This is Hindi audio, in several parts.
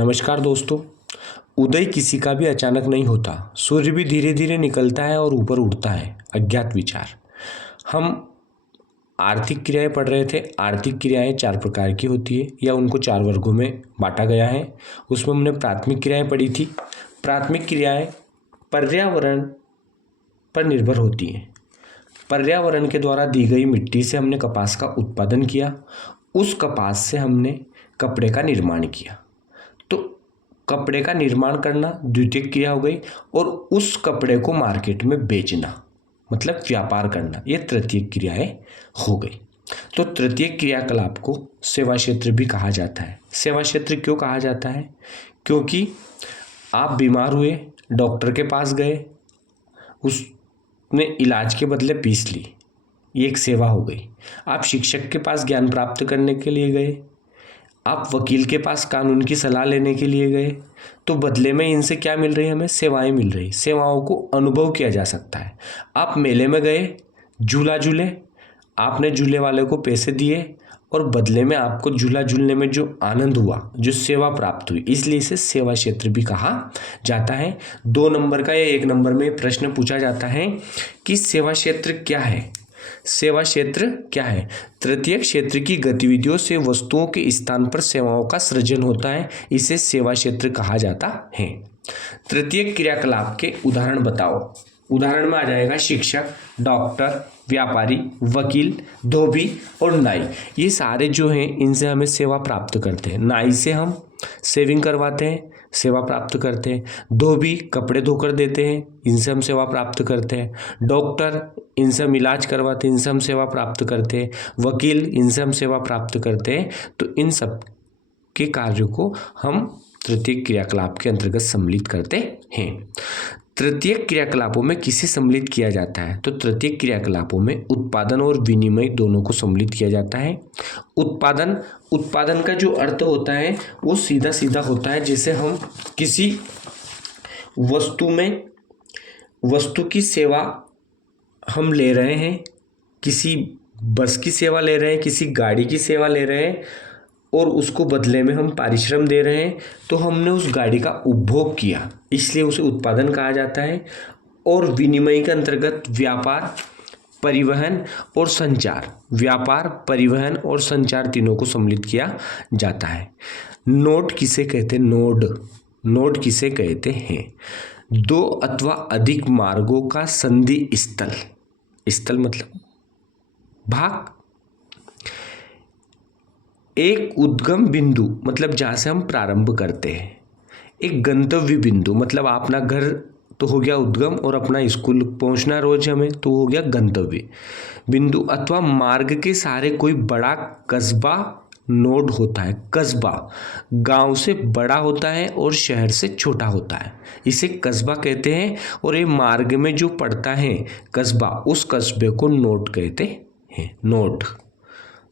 नमस्कार दोस्तों। उदय किसी का भी अचानक नहीं होता। सूर्य भी धीरे धीरे निकलता है और ऊपर उठता है। अज्ञात विचार। हम आर्थिक क्रियाएं पढ़ रहे थे। आर्थिक क्रियाएं 4 प्रकार की होती है या उनको 4 वर्गों में बांटा गया है। उसमें हमने प्राथमिक क्रियाएं पढ़ी थी। प्राथमिक क्रियाएं पर्यावरण पर निर्भर होती हैं। पर्यावरण के द्वारा दी गई मिट्टी से हमने कपास का उत्पादन किया। उस कपास से हमने कपड़े का निर्माण किया। तो कपड़े का निर्माण करना द्वितीयक क्रिया हो गई और उस कपड़े को मार्केट में बेचना मतलब व्यापार करना, यह तृतीयक क्रियाएं हो गई। तो तृतीयक क्रियाकलाप को सेवा क्षेत्र भी कहा जाता है। सेवा क्षेत्र क्यों कहा जाता है? क्योंकि आप बीमार हुए, डॉक्टर के पास गए, उसने इलाज के बदले फीस ली, ये एक सेवा हो गई। आप शिक्षक के पास ज्ञान प्राप्त करने के लिए गए, आप वकील के पास कानून की सलाह लेने के लिए गए, तो बदले में इनसे क्या मिल रही है? हमें सेवाएं मिल रही। सेवाओं को अनुभव किया जा सकता है। आप मेले में गए, झूला झूले, आपने झूले वाले को पैसे दिए और बदले में आपको झूला झूलने में जो आनंद हुआ, जो सेवा प्राप्त हुई, इसलिए इसे सेवा क्षेत्र भी कहा जाता है। 2 नंबर का या 1 नंबर में प्रश्न पूछा जाता है कि सेवा क्षेत्र क्या है? सेवा क्षेत्र क्या है? तृतीयक क्षेत्र की गतिविधियों से वस्तुओं के स्थान पर सेवाओं का सृजन होता है, इसे सेवा क्षेत्र कहा जाता है। तृतीयक क्रियाकलाप के उदाहरण बताओ। उदाहरण में आ जाएगा शिक्षक, डॉक्टर, व्यापारी, वकील, धोबी और नाई। ये सारे जो हैं इनसे हमें सेवा प्राप्त करते हैं। नाई से हम शेविंग करवाते हैं, सेवा प्राप्त करते हैं। धोबी कपड़े धोकर देते हैं, इनसे हम सेवा प्राप्त करते हैं। डॉक्टर, इनसे हम इलाज करवाते हैं, इनसे हम सेवा प्राप्त करते हैं। वकील, इनसे हम सेवा प्राप्त करते हैं। तो इन सब के कार्यों को हम तृतीयक क्रियाकलाप के अंतर्गत सम्मिलित करते हैं। तृतीयक क्रियाकलापों में किसे सम्मिलित किया जाता है? तो तृतीयक क्रियाकलापों में उत्पादन और विनिमय दोनों को सम्मिलित किया जाता है। उत्पादन का जो अर्थ होता है वो सीधा सीधा होता है, जैसे हम किसी वस्तु की सेवा हम ले रहे हैं, किसी बस की सेवा ले रहे हैं, किसी गाड़ी की सेवा ले रहे हैं और उसको बदले में हम पारिश्रम दे रहे हैं, तो हमने उस गाड़ी का उपभोग किया, इसलिए उसे उत्पादन कहा जाता है। और विनिमय के अंतर्गत व्यापार, परिवहन और संचार, व्यापार, परिवहन और संचार तीनों को सम्मिलित किया जाता है। नोड किसे कहते हैं? नोड किसे कहते हैं? 2 अथवा अधिक मार्गों का संधि स्थल मतलब भाग। एक उद्गम बिंदु मतलब जहाँ से हम प्रारंभ करते हैं। एक गंतव्य बिंदु मतलब अपना घर तो हो गया उद्गम और अपना स्कूल पहुँचना रोज हमें तो हो गया गंतव्य बिंदु। अथवा मार्ग के सहारे कोई बड़ा कस्बा नोड होता है। कस्बा गांव से बड़ा होता है और शहर से छोटा होता है, इसे कस्बा कहते हैं। और ये मार्ग में जो पड़ता है कस्बा, उस कस्बे को नोड कहते हैं। नोड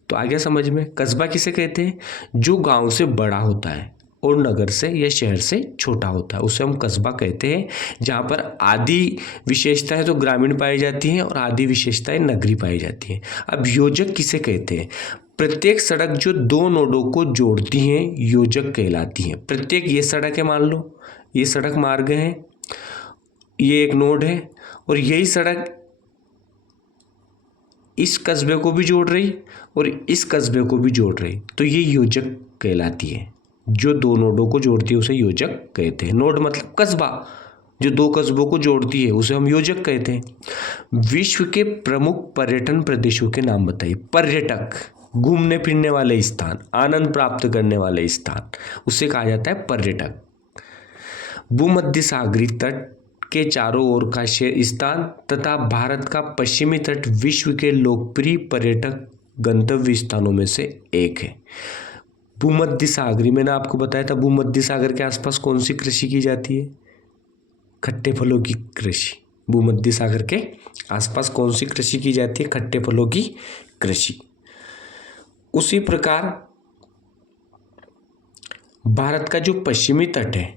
तो आ गया समझ में। कस्बा किसे कहते हैं? जो गांव से बड़ा होता है और नगर से या शहर से छोटा होता है, उसे हम कस्बा कहते हैं। जहाँ पर आधी विशेषताएं तो ग्रामीण पाई जाती हैं और आधी विशेषताएं नगरीय पाई जाती हैं। अब योजक किसे कहते हैं? प्रत्येक सड़क जो 2 नोडों को जोड़ती हैं योजक कहलाती हैं। प्रत्येक, ये सड़क है, मान लो ये सड़क मार्ग है, ये एक नोड है और यही सड़क इस कस्बे को भी जोड़ रही और इस कस्बे को भी जोड़ रही, तो ये योजक कहलाती है। जो 2 नोडों को जोड़ती है उसे योजक कहते हैं। नोड मतलब कस्बा, जो 2 कस्बों को जोड़ती है उसे हम योजक कहते हैं। विश्व के प्रमुख पर्यटन प्रदेशों के नाम बताइए। पर्यटक, घूमने फिरने वाले स्थान, आनंद प्राप्त करने वाले स्थान, उसे कहा जाता है पर्यटक। भूमध्य सागरीय तट के चारों ओर का स्थान तथा भारत का पश्चिमी तट विश्व के लोकप्रिय पर्यटक गंतव्य स्थानों में से एक है। भूमध्य सागरीय, मैंने आपको बताया था भूमध्य सागर के आसपास कौन सी कृषि की जाती है? खट्टे फलों की कृषि। भूमध्य सागर के आसपास कौन सी कृषि की जाती है? खट्टे फलों की कृषि। उसी प्रकार भारत का जो पश्चिमी तट है,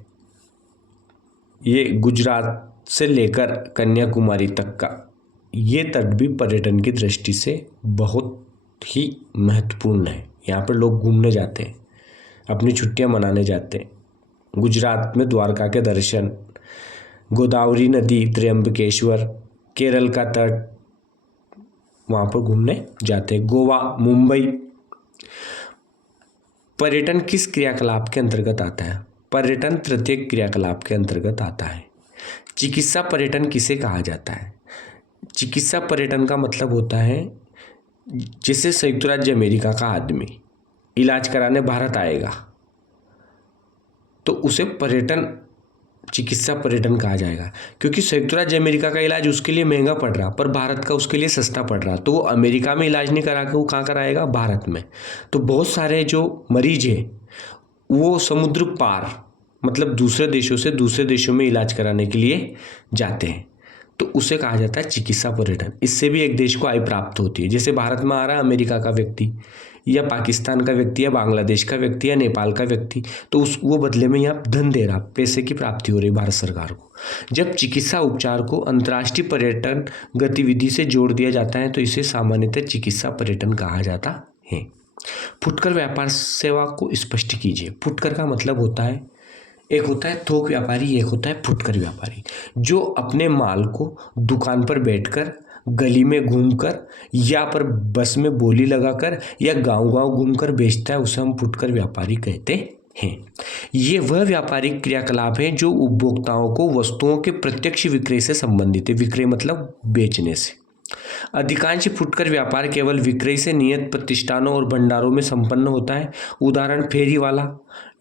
ये गुजरात से लेकर कन्याकुमारी तक का, ये तट भी पर्यटन की दृष्टि से बहुत ही महत्वपूर्ण है। यहाँ पर लोग घूमने जाते हैं, अपनी छुट्टियाँ मनाने जाते हैं। गुजरात में द्वारका के दर्शन, गोदावरी नदी, त्र्यंबकेश्वर, केरल का तट, वहाँ पर घूमने जाते हैं। गोवा, मुंबई। पर्यटन किस क्रियाकलाप के अंतर्गत आता है? पर्यटन तृतीयक क्रियाकलाप के अंतर्गत आता है। चिकित्सा पर्यटन किसे कहा जाता है? चिकित्सा पर्यटन का मतलब होता है जैसे संयुक्त राज्य अमेरिका का आदमी इलाज कराने भारत आएगा तो उसे पर्यटन, चिकित्सा पर्यटन कहा जाएगा, क्योंकि संयुक्त राज्य अमेरिका का इलाज उसके लिए महंगा पड़ रहा पर भारत का उसके लिए सस्ता पड़ रहा, तो वो अमेरिका में इलाज नहीं करा के वो कहाँ कराएगा? भारत में। तो बहुत सारे जो मरीज हैं वो समुद्र पार मतलब दूसरे देशों से दूसरे देशों में इलाज कराने के लिए जाते हैं, तो उसे कहा जाता है चिकित्सा पर्यटन। इससे भी एक देश को आय प्राप्त होती है। जैसे भारत में आ रहा है अमेरिका का व्यक्ति या पाकिस्तान का व्यक्ति या बांग्लादेश का व्यक्ति या नेपाल का व्यक्ति, तो वो बदले में यहाँ धन दे रहा, पैसे की प्राप्ति हो रही भारत सरकार को। जब चिकित्सा उपचार को अंतर्राष्ट्रीय पर्यटन गतिविधि से जोड़ दिया जाता है तो इसे सामान्यतः चिकित्सा पर्यटन कहा जाता है। फुटकर व्यापार सेवा को स्पष्ट कीजिए। फुटकर का मतलब होता है, एक होता है थोक व्यापारी, एक होता है फुटकर व्यापारी, जो अपने माल को दुकान पर बैठकर, गली में घूमकर या पर बस में बोली लगाकर या गांव-गांव घूमकर बेचता है, उसे हम फुटकर व्यापारी कहते हैं। ये वह व्यापारिक क्रियाकलाप है जो उपभोक्ताओं को वस्तुओं के प्रत्यक्ष विक्रय से संबंधित है। विक्रय मतलब बेचने से। अधिकांश फुटकर व्यापार केवल विक्रय से नियत प्रतिष्ठानों और भंडारों में संपन्न होता है। उदाहरण फेरी वाला,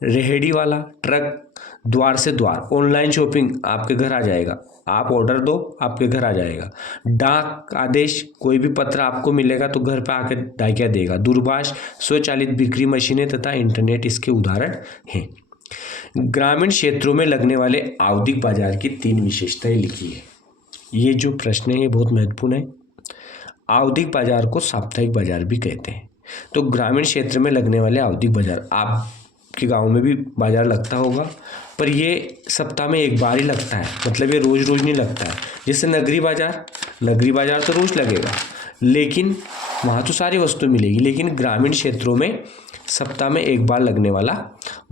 रेहड़ी वाला, ट्रक, द्वार से द्वार। ऑनलाइन शॉपिंग, आपके घर आ जाएगा, आप ऑर्डर दो आपके घर आ जाएगा। डाक आदेश, कोई भी पत्र आपको मिलेगा तो घर पर आकर डाकिया देगा। दूरभाष, स्वचालित बिक्री मशीनें तथा इंटरनेट इसके उदाहरण हैं। ग्रामीण क्षेत्रों में लगने वाले आवधिक बाजार की 3 विशेषताएं लिखी है। ये जो प्रश्न है ये बहुत महत्वपूर्ण है। आवधिक बाजार को साप्ताहिक बाजार भी कहते हैं। तो ग्रामीण क्षेत्र में लगने वाले आवधिक बाजार, आपके गांव में भी बाजार लगता होगा पर ये सप्ताह में एक बार ही लगता है, मतलब ये रोज रोज नहीं लगता है। जैसे नगरी बाजार तो रोज लगेगा, लेकिन वहाँ तो सारी वस्तु मिलेगी, लेकिन ग्रामीण क्षेत्रों में सप्ताह में एक बार लगने वाला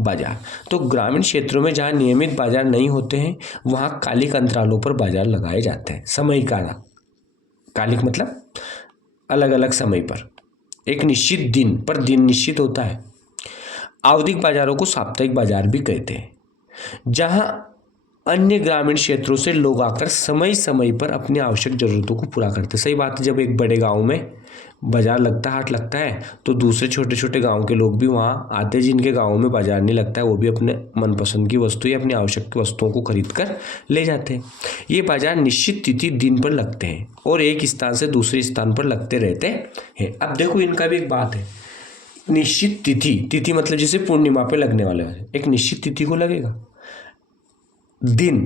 बाजार। तो ग्रामीण क्षेत्रों में जहाँ नियमित बाजार नहीं होते हैं वहाँ कालिक अंतरालों पर बाजार लगाए जाते हैं। समय कालिक मतलब अलग अलग समय पर, एक निश्चित दिन पर, दिन निश्चित होता है। आवधिक बाजारों को साप्ताहिक बाजार भी कहते हैं, जहां अन्य ग्रामीण क्षेत्रों से लोग आकर समय समय पर अपनी आवश्यक जरूरतों को पूरा करते हैं। सही बात है, जब एक बड़े गांव में बाजार लगता है, हाट लगता है, तो दूसरे छोटे छोटे गांव के लोग भी वहां आते हैं जिनके गांव में बाजार नहीं लगता है, वो भी अपने मनपसंद की वस्तु या अपनी आवश्यक वस्तुओं को खरीद कर ले जाते हैं। ये बाजार निश्चित तिथि दिन पर लगते हैं और एक स्थान से दूसरे स्थान पर लगते रहते हैं। अब देखो इनका भी एक बात है, निश्चित तिथि मतलब जैसे पूर्णिमा पे लगने वाले एक निश्चित तिथि को लगेगा। दिन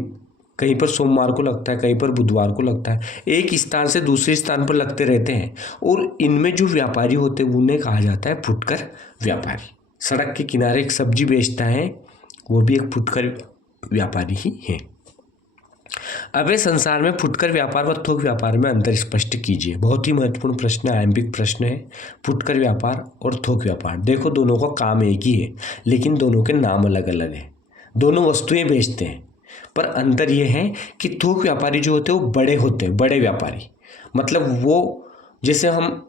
कहीं पर सोमवार को लगता है, कहीं पर बुधवार को लगता है, एक स्थान से दूसरे स्थान पर लगते रहते हैं। और इनमें जो व्यापारी होते हैं उन्हें कहा जाता है फुटकर व्यापारी। सड़क के किनारे एक सब्जी बेचता है, वो भी एक फुटकर व्यापारी ही है। अबे संसार में फुटकर व्यापार व थोक व्यापार में अंतर स्पष्ट कीजिए। बहुत ही महत्वपूर्ण प्रश्न है, आरंभिक प्रश्न है। फुटकर व्यापार और थोक व्यापार, देखो दोनों का काम एक ही है लेकिन दोनों के नाम अलग अलग हैं। दोनों वस्तुएं बेचते हैं पर अंतर यह है कि थोक व्यापारी जो होते हैं वो बड़े होते हैं, बड़े व्यापारी। मतलब वो जैसे हम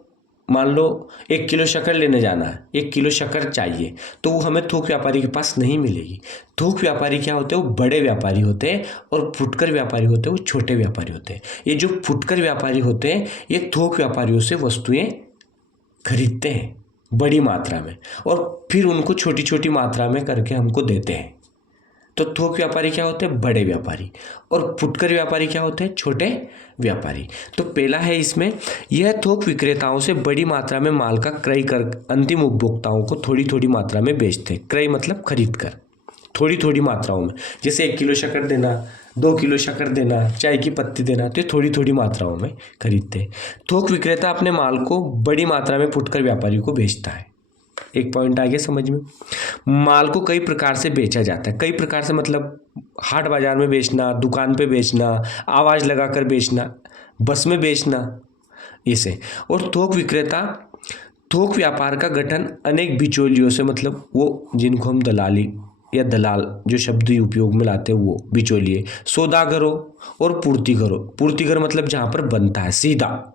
मान लो 1 किलो शक्कर लेने जाना है, 1 किलो शक्कर चाहिए, तो वो हमें थोक व्यापारी के पास नहीं मिलेगी। थोक व्यापारी क्या होते हैं? वो बड़े व्यापारी होते हैं और फुटकर व्यापारी होते हैं वो छोटे व्यापारी होते हैं। ये जो फुटकर व्यापारी होते हैं ये थोक व्यापारियों से वस्तुएं खरीदते हैं बड़ी मात्रा में और फिर उनको छोटी छोटी मात्रा में करके हमको देते हैं। तो थोक व्यापारी क्या होते हैं? बड़े व्यापारी। और फुटकर व्यापारी क्या होते हैं? छोटे व्यापारी। तो पहला है इसमें, यह थोक विक्रेताओं से बड़ी मात्रा में माल का क्रय कर अंतिम उपभोक्ताओं को थोड़ी थोड़ी मात्रा में बेचते हैं। क्रय मतलब खरीद कर, थोड़ी थोड़ी मात्राओं में। जैसे 1 किलो शक्कर देना, 2 किलो शक्कर देना, चाय की पत्ती देना, तो ये थोड़ी थोड़ी मात्राओं में खरीदते हैं। थोक विक्रेता अपने माल को बड़ी मात्रा में फुटकर व्यापारी को बेचता है। एक पॉइंट आ गया समझ में। माल को कई प्रकार से बेचा जाता है। कई प्रकार से मतलब हाट बाजार में बेचना, दुकान पे बेचना, आवाज़ लगाकर बेचना, बस में बेचना, इसे। और थोक विक्रेता, थोक व्यापार का गठन अनेक बिचौलियों से, मतलब वो जिनको हम दलाली या दलाल जो शब्द उपयोग में लाते हैं वो बिचौलिए। सौदागरो और पूर्तिगरो। पूर्तिगर मतलब जहाँ पर बनता है, सीधा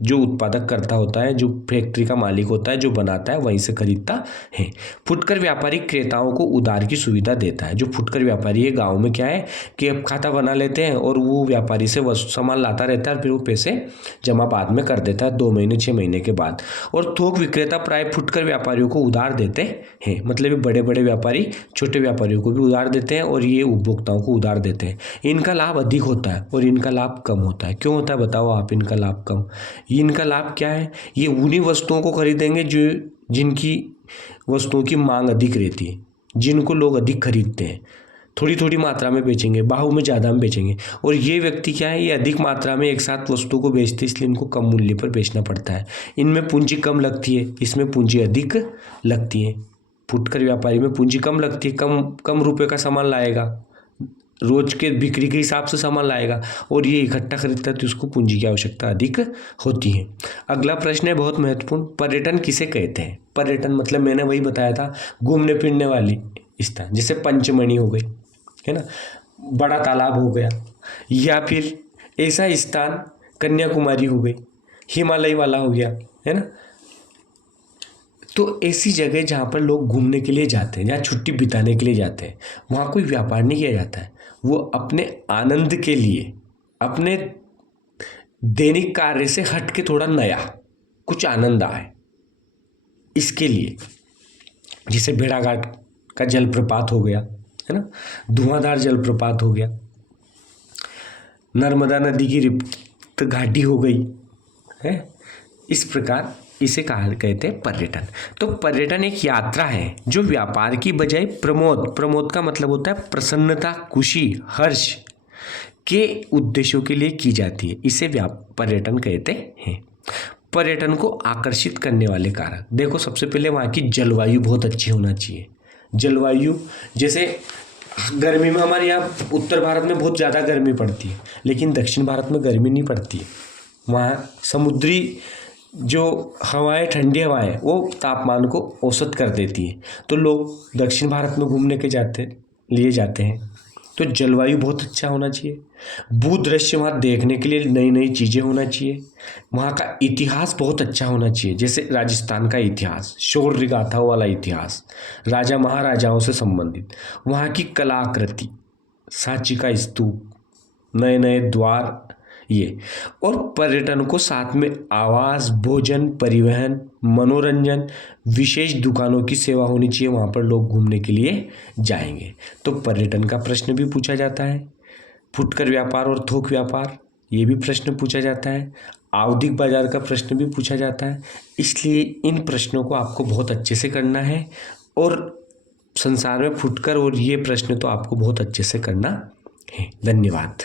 जो उत्पादक करता होता है, जो फैक्ट्री का मालिक होता है, जो बनाता है वहीं से खरीदता है। फुटकर व्यापारी क्रेताओं को उधार की सुविधा देता है। जो फुटकर व्यापारी है गांव में क्या है कि अब खाता बना लेते हैं और वो व्यापारी से सामान लाता रहता है और फिर वो पैसे जमा बाद में कर देता है 2 महीने 6 महीने के बाद। और थोक विक्रेता प्राय फुटकर व्यापारियों को उधार देते हैं, मतलब ये बड़े बड़े व्यापारी छोटे व्यापारियों को भी उधार देते हैं और ये उपभोक्ताओं को उधार देते हैं। इनका लाभ अधिक होता है और इनका लाभ कम होता है। क्यों होता है बताओ आप इनका लाभ कम? इनका लाभ क्या है? ये उन्हीं वस्तुओं को खरीदेंगे जो जिनकी वस्तुओं की मांग अधिक रहती है, जिनको लोग अधिक खरीदते हैं। थोड़ी थोड़ी मात्रा में बेचेंगे, बाहु में ज़्यादा में बेचेंगे। और ये व्यक्ति क्या है, ये अधिक मात्रा में एक साथ वस्तुओं को बेचते हैं, इसलिए इनको कम मूल्य पर बेचना पड़ता है। इनमें पूंजी कम लगती है, इसमें पूंजी अधिक लगती है। फुटकर व्यापारी में पूंजी कम लगती है, कम रुपए का सामान लाएगा, रोज के बिक्री के हिसाब से सामान लाएगा और ये इकट्ठा खरीदता है तो उसको पूंजी की आवश्यकता अधिक होती है। अगला प्रश्न है बहुत महत्वपूर्ण, पर्यटन किसे कहते हैं? पर्यटन मतलब मैंने वही बताया था, घूमने फिरने वाली स्थान, जैसे पंचमढ़ी हो गई है ना, बड़ा तालाब हो गया, या फिर ऐसा स्थान कन्याकुमारी हो गई, हिमालय वाला हो गया, है ना। तो ऐसी जगह जहाँ पर लोग घूमने के लिए जाते हैं, जहाँ छुट्टी बिताने के लिए जाते हैं, वहाँ कोई व्यापार नहीं किया जाता है। वो अपने आनंद के लिए, अपने दैनिक कार्य से हट के थोड़ा नया कुछ आनंद आए, इसके लिए, जैसे भेड़ाघाट का जलप्रपात हो गया, है ना, धुआंधार जलप्रपात हो गया, नर्मदा नदी की रिक्त घाटी हो गई है। इस प्रकार इसे कहते हैं पर्यटन। तो पर्यटन एक यात्रा है जो व्यापार की बजाय प्रमोद का मतलब होता है प्रसन्नता, खुशी, हर्ष के उद्देश्यों के लिए की जाती है। इसे पर्यटन कहते हैं। पर्यटन को आकर्षित करने वाले कारक देखो, सबसे पहले वहाँ की जलवायु बहुत अच्छी होना चाहिए। जलवायु जैसे गर्मी में हमारे यहाँ उत्तर भारत में बहुत ज़्यादा गर्मी पड़ती है, लेकिन दक्षिण भारत में गर्मी नहीं पड़ती है। वहाँ समुद्री जो हवाएं, ठंडी हवाएं, वो तापमान को औसत कर देती है, तो लोग दक्षिण भारत में घूमने के लिए जाते हैं। तो जलवायु बहुत अच्छा होना चाहिए। भूदृश्य वहाँ देखने के लिए नई नई चीज़ें होना चाहिए। वहाँ का इतिहास बहुत अच्छा होना चाहिए, जैसे राजस्थान का इतिहास, शौर्य गाथाओं वाला इतिहास, राजा महाराजाओं से संबंधित। वहाँ की कलाकृति, सांची का स्तूप, नए नए द्वार, ये। और पर्यटन को साथ में आवास, भोजन, परिवहन, मनोरंजन, विशेष दुकानों की सेवा होनी चाहिए। वहाँ पर लोग घूमने के लिए जाएंगे। तो पर्यटन का प्रश्न भी पूछा जाता है। फुटकर व्यापार और थोक व्यापार, ये भी प्रश्न पूछा जाता है। आवधिक बाजार का प्रश्न भी पूछा जाता है। इसलिए इन प्रश्नों को आपको बहुत अच्छे से करना है और संसार में फुटकर और ये प्रश्न तो आपको बहुत अच्छे से करना है। धन्यवाद।